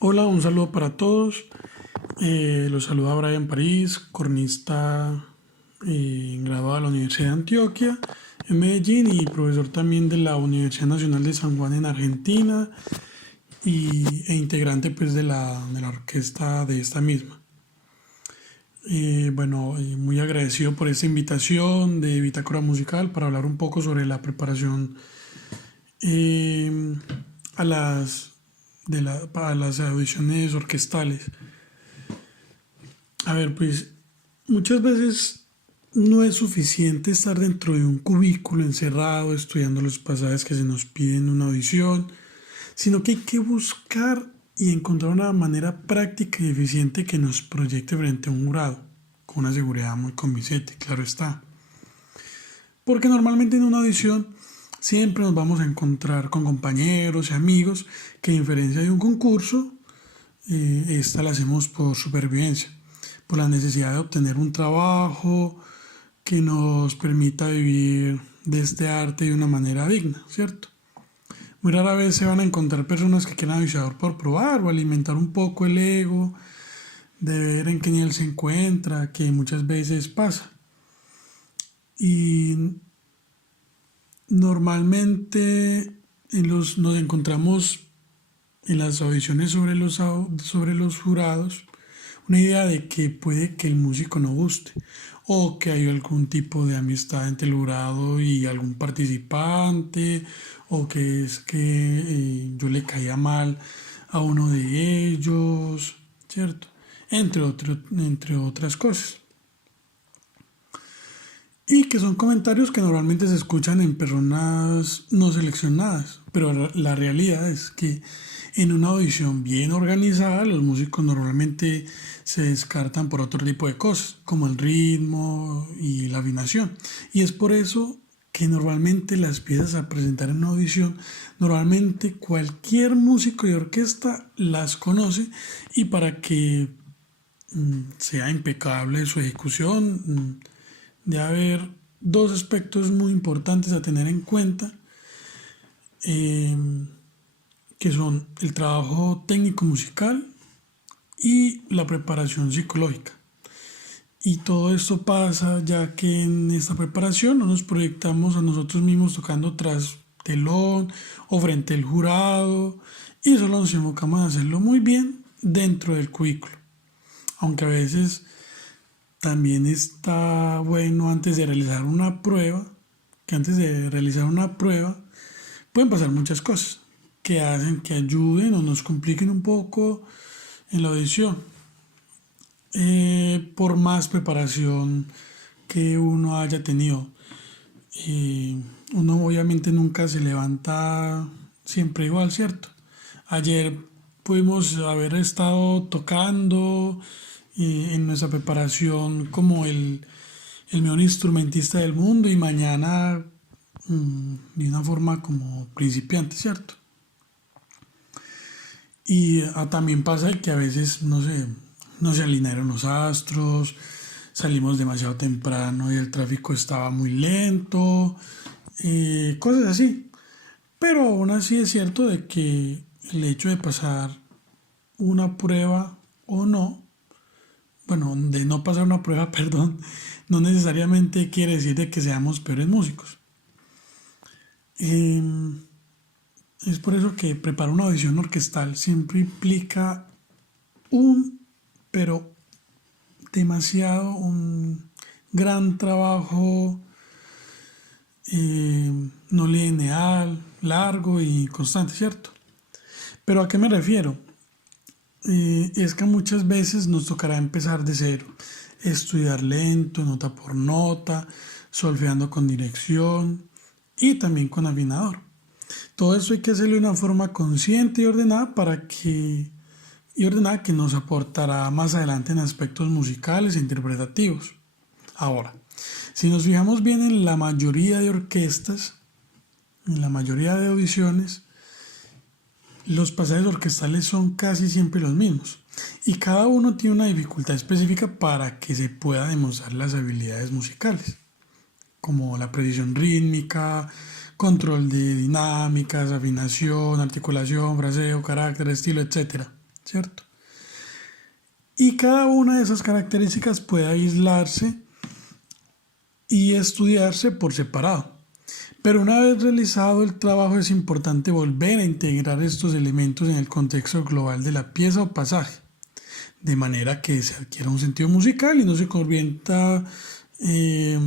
Hola, un saludo para todos. Los saluda Brian París, cornista graduado de la Universidad de Antioquia en Medellín y profesor también de la Universidad Nacional de San Juan en Argentina e integrante pues de la orquesta de esta misma. Muy agradecido por esta invitación de Bitácora Musical para hablar un poco sobre la preparación eh, a para las audiciones orquestales. A ver, pues muchas veces no es suficiente estar dentro de un cubículo encerrado estudiando los pasajes que se nos piden en una audición, sino que hay que buscar y encontrar una manera práctica y eficiente que nos proyecte frente a un jurado, con una seguridad muy convincente, claro está. Porque normalmente en una audición siempre nos vamos a encontrar con compañeros y amigos que a diferencia de un concurso, esta la hacemos por supervivencia, por la necesidad de obtener un trabajo que nos permita vivir de este arte de una manera digna, ¿cierto? Muy rara vez se van a encontrar personas que quieran avisador por probar o alimentar un poco el ego, de ver en qué nivel se encuentra, que muchas veces pasa. Y normalmente nos encontramos en las audiciones sobre los jurados una idea de que puede que el músico no guste o que hay algún tipo de amistad entre el jurado y algún participante o que es que yo le caía mal a uno de ellos, ¿cierto? Entre otras cosas. Y que son comentarios que normalmente se escuchan en personas no seleccionadas, pero la realidad es que en una audición bien organizada los músicos normalmente se descartan por otro tipo de cosas, como el ritmo y la afinación. Y es por eso que normalmente las piezas a presentar en una audición, normalmente cualquier músico de orquesta las conoce y para que sea impecable su ejecución, de haber dos aspectos muy importantes a tener en cuenta, eh, que son el trabajo técnico musical y la preparación psicológica. Y todo esto pasa ya que en esta preparación no nos proyectamos a nosotros mismos tocando tras telón o frente al jurado y solo nos enfocamos a hacerlo muy bien dentro del cubículo. Aunque a veces también está bueno antes de realizar una prueba, que antes de realizar una prueba pueden pasar muchas cosas que hacen que ayuden o nos compliquen un poco en la audición. Por más preparación que uno haya tenido, uno obviamente nunca se levanta siempre igual, ¿cierto? Ayer pudimos haber estado tocando en nuestra preparación como el mejor instrumentista del mundo y mañana de una forma como principiante, ¿cierto? Y también pasa que a veces, no se alinearon los astros, salimos demasiado temprano y el tráfico estaba muy lento, cosas así. Pero aún así es cierto de que el hecho de pasar una prueba o no, bueno, de no pasar una prueba, perdón, no necesariamente quiere decir de que seamos peores músicos. Eh, es por eso que preparar una audición orquestal siempre implica un, pero demasiado, un gran trabajo no lineal, largo y constante, ¿cierto? Pero ¿a qué me refiero? Es que muchas veces nos tocará empezar de cero, estudiar lento, nota por nota, solfeando con dirección y también con afinador. Todo eso hay que hacerlo de una forma consciente y ordenada y ordenada que nos aportará más adelante en aspectos musicales e interpretativos. Ahora, si nos fijamos bien en la mayoría de orquestas, en la mayoría de audiciones, los pasajes orquestales son casi siempre los mismos y cada uno tiene una dificultad específica para que se pueda demostrar las habilidades musicales, como la precisión rítmica, control de dinámicas, afinación, articulación, fraseo, carácter, estilo, etcétera, ¿cierto? Y cada una de esas características puede aislarse y estudiarse por separado. Pero una vez realizado el trabajo es importante volver a integrar estos elementos en el contexto global de la pieza o pasaje, de manera que se adquiera un sentido musical y no se convierta eh,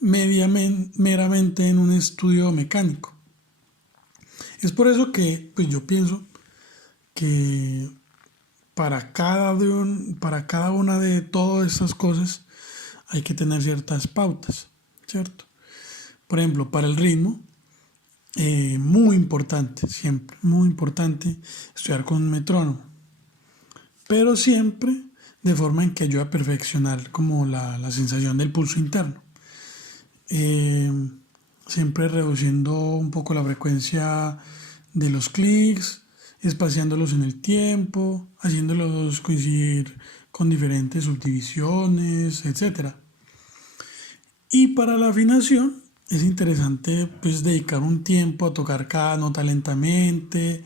meramente en un estudio mecánico. Es por eso que pues yo pienso que para cada una de todas estas cosas hay que tener ciertas pautas, ¿cierto? Por ejemplo, para el ritmo, muy importante, siempre, muy importante estudiar con un metrónomo, pero siempre de forma en que ayude a perfeccionar como la sensación del pulso interno. Eh, Siempre reduciendo un poco la frecuencia de los clics, espaciándolos en el tiempo, haciéndolos coincidir con diferentes subdivisiones, etcétera. Y para la afinación es interesante pues dedicar un tiempo a tocar cada nota lentamente,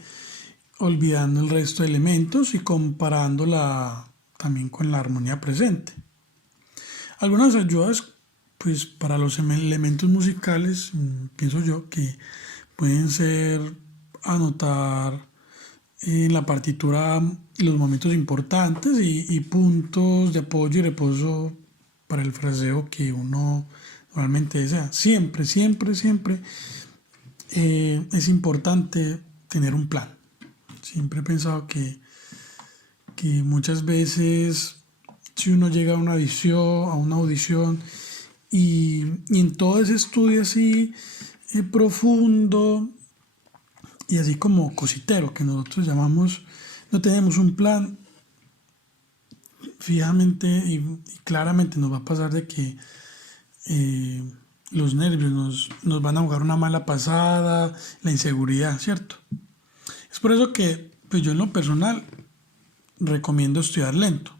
olvidando el resto de elementos y comparándola también con la armonía presente. Algunas ayudas pues para los elementos musicales, pienso yo que pueden ser anotar en la partitura los momentos importantes y puntos de apoyo y reposo para el fraseo que uno normalmente desea. Siempre, siempre, siempre es importante tener un plan. Siempre he pensado que muchas veces si uno llega a una audición y en todo ese estudio así profundo y así como cositero que nosotros llamamos, no tenemos un plan fijamente y claramente nos va a pasar de que eh, los nervios nos van a jugar una mala pasada, la inseguridad, ¿cierto? Es por eso que pues yo en lo personal recomiendo estudiar lento,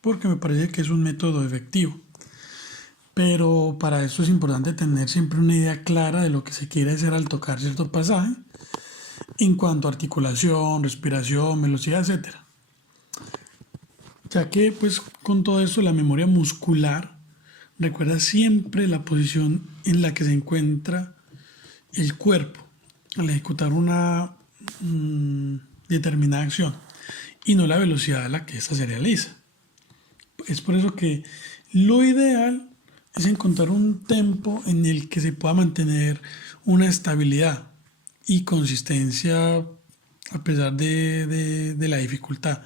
porque me parece que es un método efectivo. Pero para eso es importante tener siempre una idea clara de lo que se quiere hacer al tocar cierto pasaje en cuanto a articulación, respiración, velocidad, etcétera. Ya que pues con todo esto la memoria muscular recuerda siempre la posición en la que se encuentra el cuerpo al ejecutar una determinada acción y no la velocidad a la que ésta se realiza. Es por eso que lo ideal es encontrar un tempo en el que se pueda mantener una estabilidad y consistencia a pesar de la dificultad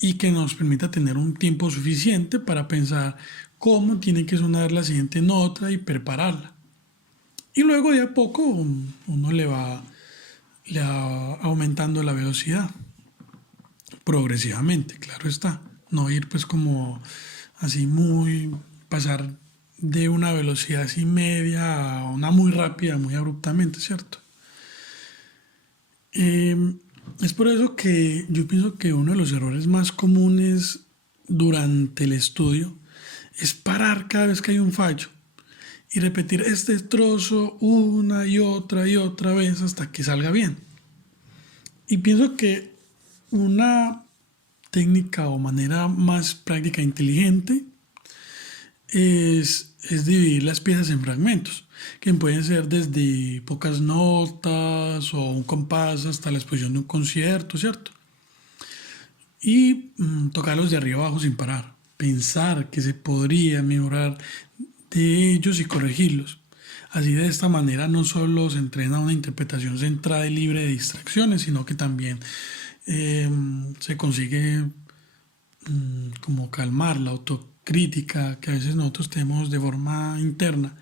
y que nos permita tener un tiempo suficiente para pensar cómo tiene que sonar la siguiente nota y prepararla. Y luego de a poco uno le va aumentando la velocidad progresivamente, claro está. No ir pues como así muy, pasar de una velocidad así media a una muy rápida, muy abruptamente, ¿cierto? Es por eso que yo pienso que uno de los errores más comunes durante el estudio es parar cada vez que hay un fallo y repetir este trozo una y otra vez hasta que salga bien. Y pienso que una técnica o manera más práctica e inteligente es dividir las piezas en fragmentos, que pueden ser desde pocas notas o un compás hasta la exposición de un concierto, ¿cierto? Y tocarlos de arriba abajo sin parar. Pensar que se podría mejorar de ellos y corregirlos. Así de esta manera no solo se entrena una interpretación centrada y libre de distracciones, sino que también se consigue como calmar la autocrítica que a veces nosotros tenemos de forma interna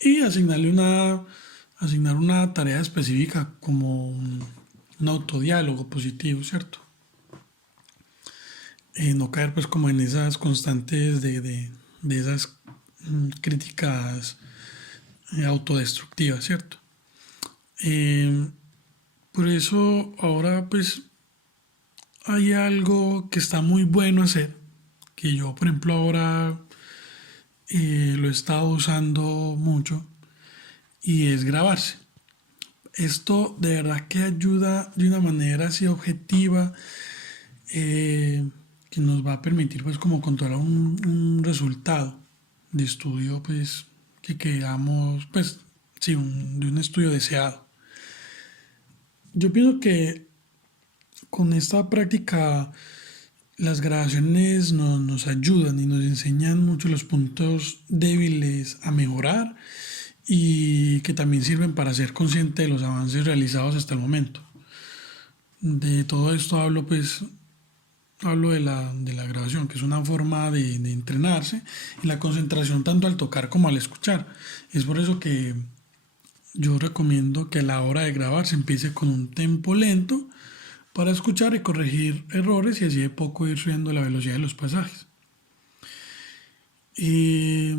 y asignar una tarea específica como un autodiálogo positivo, ¿cierto? No caer pues como en esas constantes de esas críticas autodestructivas, ¿cierto? Eh, por eso ahora pues hay algo que está muy bueno hacer, que yo por ejemplo ahora lo he estado usando mucho y es grabarse. Esto de verdad que ayuda de una manera así objetiva eh, que nos va a permitir pues como controlar un resultado de estudio pues que queramos pues sí, de un estudio deseado. Yo pienso que con esta práctica las grabaciones nos ayudan y nos enseñan mucho los puntos débiles a mejorar y que también sirven para ser consciente de los avances realizados hasta el momento. De todo esto hablo pues hablo de la grabación, que es una forma de entrenarse y la concentración tanto al tocar como al escuchar. Es por eso que yo recomiendo que a la hora de grabar se empiece con un tempo lento para escuchar y corregir errores y así de poco ir subiendo la velocidad de los pasajes. Y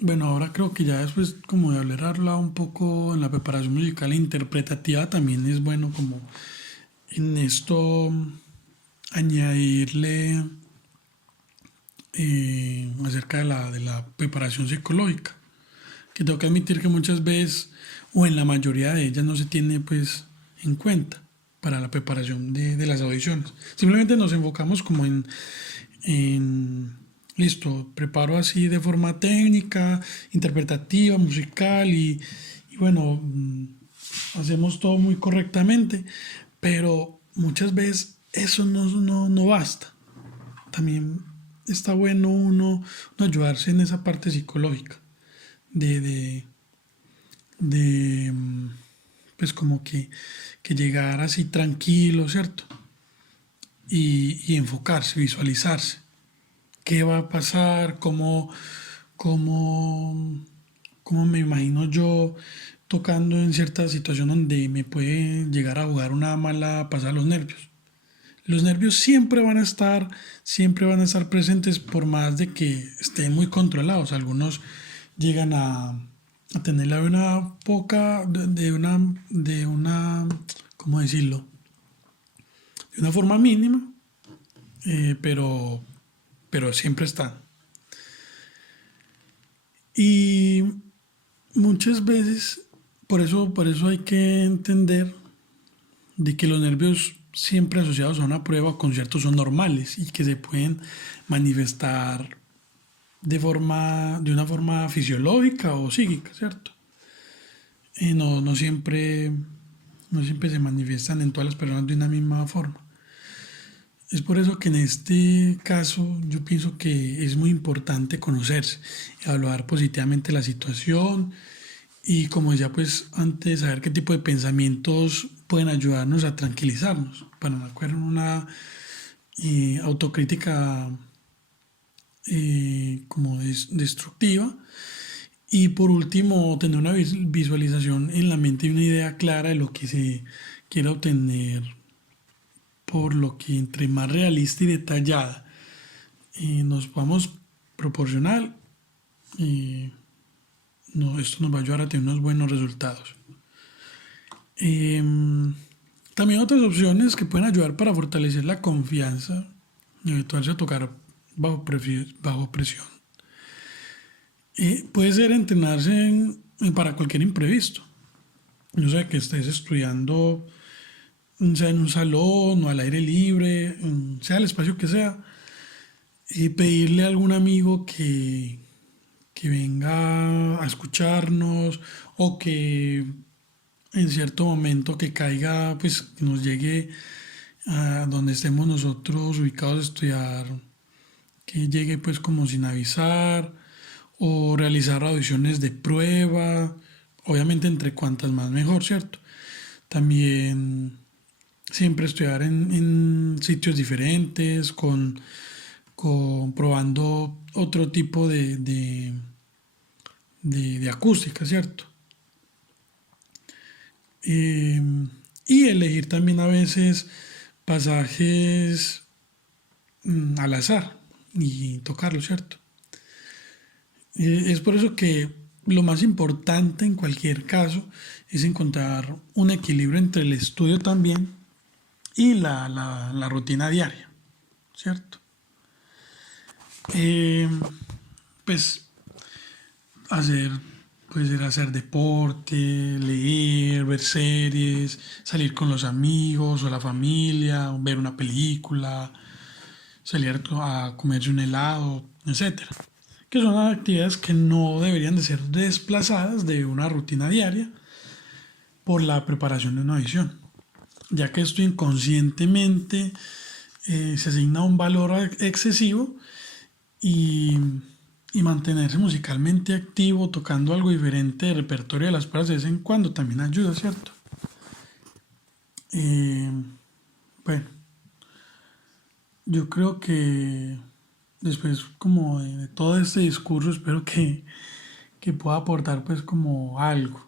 bueno, ahora creo que ya después como de haber hablado un poco en la preparación musical e interpretativa también es bueno como en esto añadirle acerca de la preparación psicológica, que tengo que admitir que muchas veces o en la mayoría de ellas no se tiene pues en cuenta para la preparación de las audiciones. Simplemente nos enfocamos como listo, preparo así de forma técnica, interpretativa, musical y bueno, hacemos todo muy correctamente, pero muchas veces eso no basta. También está bueno uno ayudarse en esa parte psicológica de, de, de pues como que llegar así tranquilo, ¿cierto? Y enfocarse, visualizarse. ¿Qué va a pasar? Cómo, cómo me imagino yo tocando en cierta situación donde me puede llegar a jugar una mala pasada los nervios? Los nervios siempre van a estar presentes por más de que estén muy controlados. Algunos llegan a tenerla de una poca, de una, ¿cómo decirlo? De una forma mínima, eh, pero, pero siempre están. Y muchas veces, por eso hay que entender de que los nervios siempre asociados a una prueba o concierto son normales y que se pueden manifestar de una forma fisiológica o psíquica, ¿cierto? No siempre se manifiestan en todas las personas de una misma forma. Es por eso que en este caso yo pienso que es muy importante conocerse, evaluar positivamente la situación y como decía pues antes, saber qué tipo de pensamientos pueden ayudarnos a tranquilizarnos, para no acuerdo en una autocrítica como destructiva. Y por último, tener una visualización en la mente y una idea clara de lo que se quiere obtener, por lo que entre más realista y detallada nos podamos proporcionar, eh, no, esto nos va a ayudar a tener unos buenos resultados. Eh, También otras opciones que pueden ayudar para fortalecer la confianza y habituarse a tocar bajo presión. Puede ser entrenarse para cualquier imprevisto. No sé, que estés estudiando, sea en un salón o al aire libre, sea el espacio que sea, y pedirle a algún amigo que venga a escucharnos o que en cierto momento que caiga, pues que nos llegue a donde estemos nosotros ubicados a estudiar, que llegue pues como sin avisar o realizar audiciones de prueba, obviamente entre cuantas más mejor, ¿cierto? También siempre estudiar en sitios diferentes, con probando otro tipo de acústica, ¿cierto? Eh, y elegir también a veces pasajes al azar y tocarlo, ¿cierto? Es por eso que lo más importante en cualquier caso es encontrar un equilibrio entre el estudio también y la rutina diaria, ¿cierto? Eh, pues hacer puede ser hacer deporte, leer, ver series, salir con los amigos o la familia, ver una película, salir a comerse un helado, etcétera. Que son actividades que no deberían de ser desplazadas de una rutina diaria por la preparación de una audición, ya que esto inconscientemente se asigna un valor excesivo y, y mantenerse musicalmente activo, tocando algo diferente de repertorio de las pruebas de vez en cuando también ayuda, ¿cierto? Eh, bueno, yo creo que después como de todo este discurso espero que pueda aportar pues como algo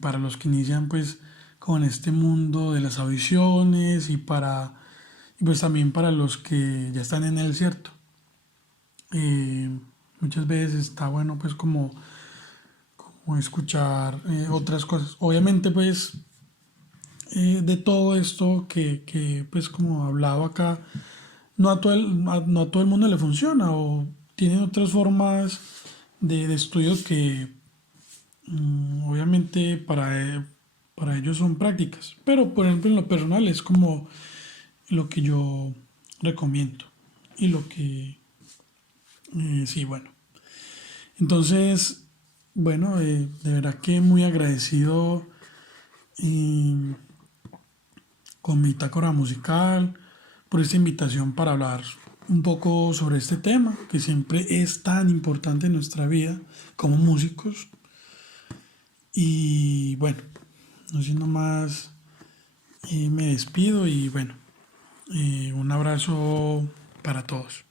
para los que inician pues con este mundo de las audiciones y pues también para los que ya están en él, ¿cierto? Eh, Muchas veces está bueno pues como escuchar otras cosas. Obviamente pues de todo esto que pues como hablaba acá, no a todo el mundo le funciona o tienen otras formas de estudio que obviamente para ellos son prácticas. Pero por ejemplo en lo personal es como lo que yo recomiendo y lo que sí, bueno. Entonces, bueno, de verdad que muy agradecido eh, con mi Tácora Musical por esta invitación para hablar un poco sobre este tema que siempre es tan importante en nuestra vida como músicos. Y bueno, no siendo más, me despido y bueno, un abrazo para todos.